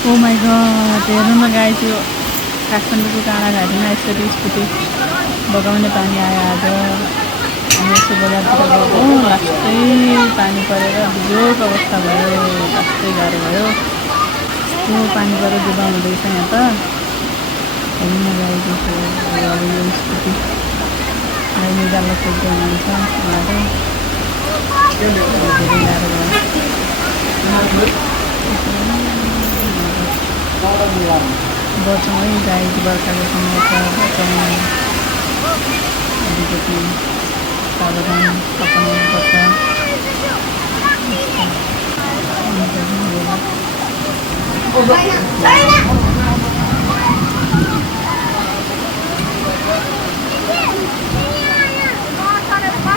Oh my God, हेर्नु न guys, यो काठमाडौँको काँडाघाटीमा यसरी स्कुटी बगाउने पानी आयो आज। हामी यसो बजारतिर गएको, लास्टै पानी परेर बिजोग अवस्था भयो, लास्टै गाह्रो भयो। यस्तो पानी परेर डुबा हुँदैछ यहाँ त। हेर्नु न गाइस, यो स्कुटी निकाल्न खोज्दै हुनुहुन्छ उहाँहरू। धेरै गाह्रो भयो। बचाउँ है गाइस, बर्खाको समय छ, बचाउँ। अलिकति सावधान अपनाउनुपर्छ।